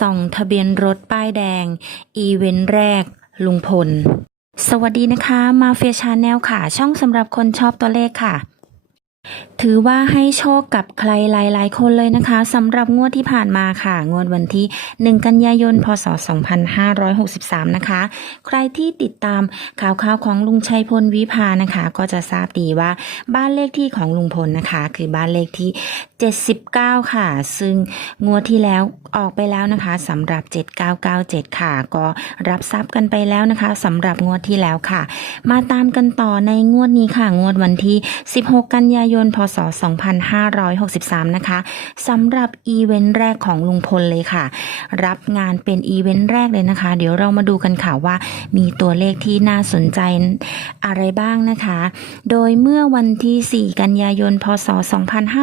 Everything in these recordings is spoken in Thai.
ส่องทะเบียนรถป้ายแดง อีเวนต์แรกลุงพล สวัสดีนะคะ มาเฟียชาแนลค่ะ ช่องสำหรับคนชอบตัวเลขค่ะ ถือว่าให้โชคกับใครหลาย ๆ คนเลยนะคะสำหรับงวดที่ผ่านมาค่ะ งวดวันที่ 1 กันยายน พศ 2563 นะคะ ใครที่ติดตามข่าวข่าวของลุงชัยพลวิพานะคะ ก็จะทราบดีว่าบ้านเลขที่ของลุงพลนะคะ คือบ้านเลขที่ 79 ค่ะ ซึ่งงวดที่แล้วออกไปแล้วนะคะสำหรับ 7997 ค่ะ ก็รับทรัพย์กันไปแล้วนะคะสำหรับงวดที่แล้วค่ะ มาตามกันต่อในงวดนี้ค่ะ งวดวันที่ 16 กันยายน พศศ 2563 นะคะสำหรับอีเวนต์แรกของลุงพลเลยค่ะ รับงานเป็นอีเวนต์แรกเลยนะคะ เดี๋ยวเรามาดูกันค่ะว่ามีตัวเลขที่น่าสนใจอะไรบ้างนะคะ โดยเมื่อวันที่ 4 กันยายน พศ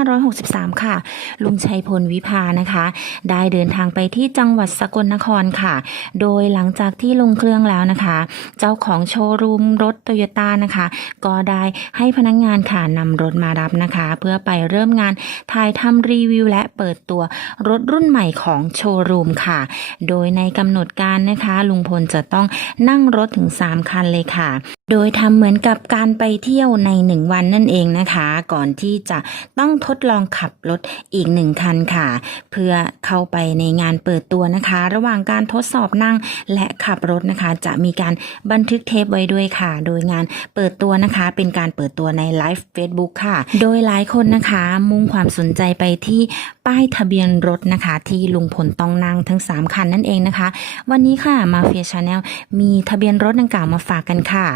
2563 ค่ะ ลุงชัยพลวิพานะคะ ได้เดินทางไปที่จังหวัดสกลนครค่ะ โดยหลังจากที่ลงเครื่องแล้วนะคะ เจ้าของโชว์รูมรถโตโยต้านะคะ ก็ได้ให้พนักงงานค่ะนำรถมารับนะคะเพื่อไปเริ่มงานถ่ายทำรีวิวและเปิดตัวรถรุ่นใหม่ของโชว์รูมค่ะ โดยในกำหนดการนะคะ ลุงพลจะต้องนั่งรถถึง 3 คันเลยค่ะ โดยทำเหมือนกับการไปเที่ยวใน 1 วันนั่นเองนะคะ ก่อนที่จะต้องทดลองขับรถอีกหนึ่งคันค่ะ เพื่อเข้าไปในงานเปิดตัวนะคะ ระหว่างการทดสอบนั่งและขับรถนะคะ จะมีการบันทึกเทปไว้ด้วยค่ะ โดยงานเปิดตัวนะคะ เป็นการเปิดตัวในไลฟ์ Facebook ค่ะ โดยลายคนนะคะ มุ่งความสนใจไปที่ป้ายทะเบียนรถนะคะ ที่ลุงพลต้องนั่งทั้ง 3 คันนั่นเองนะคะ วันนี้ค่ะมาเฟียชาแนลมีทะเบียนรถดังกล่าวมาฝากกันค่ะ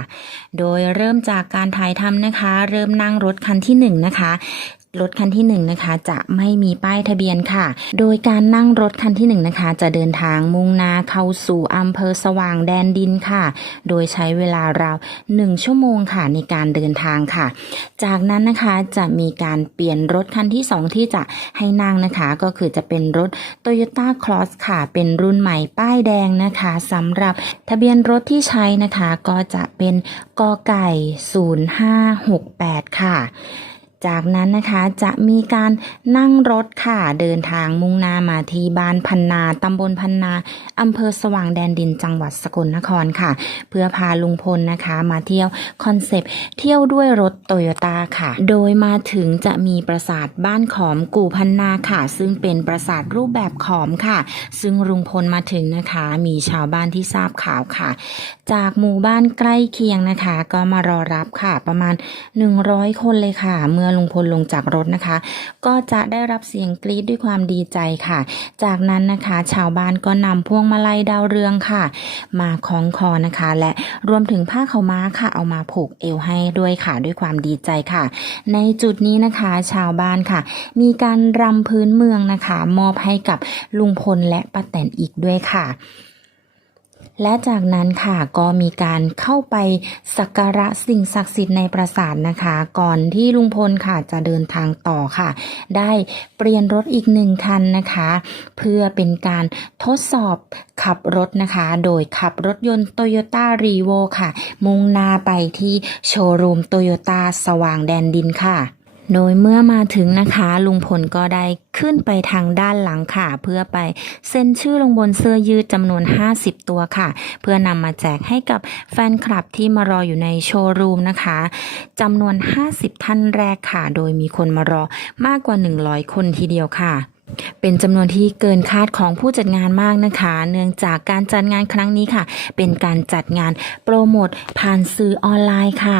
โดยเริ่มจากการถ่ายทำนะคะ เริ่มนั่งรถคันที่ 1 นะคะ รถคันที่1นงนะคะจะไม่มีป้ายทะเบียนค่ะ โดยการนั่งรถคันที่1นงนะคะ จะเดินทางมุ่งหน้าเข้าสู่อำเภอสว่างแดนดินค่ะ โดยใช้เวลาราว1ชั่วโมงค่ะในการเดินทางค่ะ จากนั้นนะคะจะมีการเปลี่ยนรถคันที่ 2 ที่จะให้นั่งนะคะ ก็คือจะเป็นรถ Toyota Cross ค่ะ เป็นรุ่นใหม่ป้ายแดงนะคะสำหรับทะเบียนรถที่ใช้นะคะ ก็จะเป็นกไก่ 0568 ค่ะ จากนั้นนะคะจะมีการนั่งรถค่ะเดินทางมุ่งหน้ามาที่บ้านพันนาตำบลพันนาอำเภอสว่างแดนดินจังหวัดสกลนครค่ะ เพื่อพาลุงพลนะคะมาเที่ยวคอนเซปต์เที่ยวด้วยรถโตโยต้าค่ะ โดยมาถึงจะมีปราสาทบ้านขอมกู่พันนาค่ะ ซึ่งเป็นปราสาทรูปแบบขอมค่ะ ซึ่งลุงพลมาถึงนะคะ มีชาวบ้านที่ทราบข่าวค่ะ จากหมู่บ้านใกล้เคียงนะคะ ก็มารอรับค่ะประมาณ 100 คนเลยค่ะ เมื่อลุงพลลงจากรถนะคะ ก็จะได้รับเสียงกรี๊ดด้วยความดีใจค่ะ จากนั้นนะคะชาวบ้านก็นำพวงมาลัยดาวเรืองค่ะ มาคล้องคอนะคะ และรวมถึงผ้าเขาม้าค่ะ เอามาผูกเอวให้ด้วยค่ะด้วยความดีใจค่ะ ในจุดนี้นะคะชาวบ้านค่ะ มีการรำพื้นเมืองนะคะ มอบให้กับลุงพลและป้าแตนอีกด้วยค่ะ และจากนั้นค่ะก็มีการเข้าไปสักการะสิ่งศักดิ์สิทธิ์ในปราสาทนะคะ ก่อนที่ลุงพลค่ะจะเดินทางต่อค่ะ ได้เปลี่ยนรถอีกหนึ่งคันนะคะ เพื่อเป็นการทดสอบขับรถนะคะ โดยขับรถยนต์ Toyota r e v o ค่ะ มุ่งหน้าไปที่โชว์รูม Toyota สว่างแดนดินค่ะ โดยเมื่อมาถึงนะคะ ลุงพลก็ได้ขึ้นไปทางด้านหลังค่ะ เพื่อไปเซ็นชื่อลงบนเสื้อยืดจำนวน 50 ตัวค่ะ เพื่อนำมาแจกให้กับแฟนคลับที่มารออยู่ในโชว์รูมนะคะจำนวน 50 ท่านแรกค่ะ โดยมีคนมารอมากกว่า 100 คนทีเดียวค่ะเป็นจำนวนที่เกินคาดของผู้จัดงานมากนะคะ เนื่องจากการจัดงานครั้งนี้ค่ะ เป็นการจัดงานโปรโมทผ่านสื่อออนไลน์ค่ะ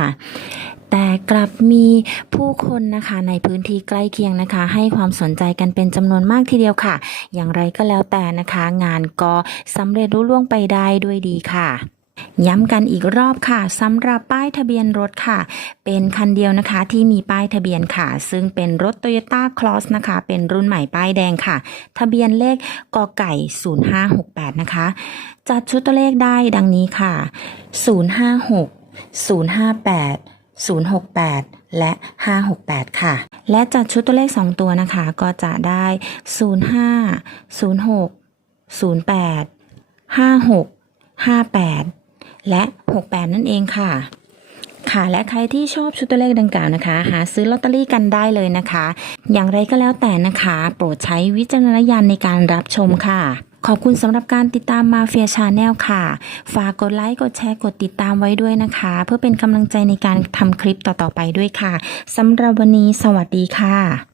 แต่กลับมีผู้คนนะคะในพื้นที่ใกล้เคียงนะคะ ให้ความสนใจกันเป็นจำนวนมากทีเดียวค่ะ อย่างไรก็แล้วแต่นะคะ งานก็สำเร็จรุ่ล่วงไปได้ด้วยดีค่ะย้ำกันอีกรอบค่ะสำหรับป้ายทะเบียนรถค่ะ เป็นคันเดียวนะคะที่มีป้ายทะเบียนค่ะ ซึ่งเป็นรถ Toyota Cross นะคะ เป็นรุ่นใหม่ป้ายแดงค่ะ ทะเบียนเลขกไก่ 0568 นะคะ จัดชุดตัวเลขได้ดังนี้ค่ะ 056 058 068 และ 568 ค่ะ และจัดชุดตัวเลข 2 ตัวนะคะ ก็จะได้ 05 06 08 56 58 และ 68 นั่นเองค่ะค่ะและใครที่ชอบชุดตัวเลขดังกล่าวนะคะ หาซื้อลอตเตอรี่กันได้เลยนะคะ อย่างไรก็แล้วแต่นะคะ โปรดใช้วิจารณญาณในการรับชมค่ะ ขอบคุณสำหรับการติดตามมาเฟียชาแนลค่ะ ฝากกดไลค์กดแชร์กดติดตามไว้ด้วยนะคะ เพื่อเป็นกำลังใจในการทำคลิปต่อๆไปด้วยค่ะสำหรับวันนี้สวัสดีค่ะ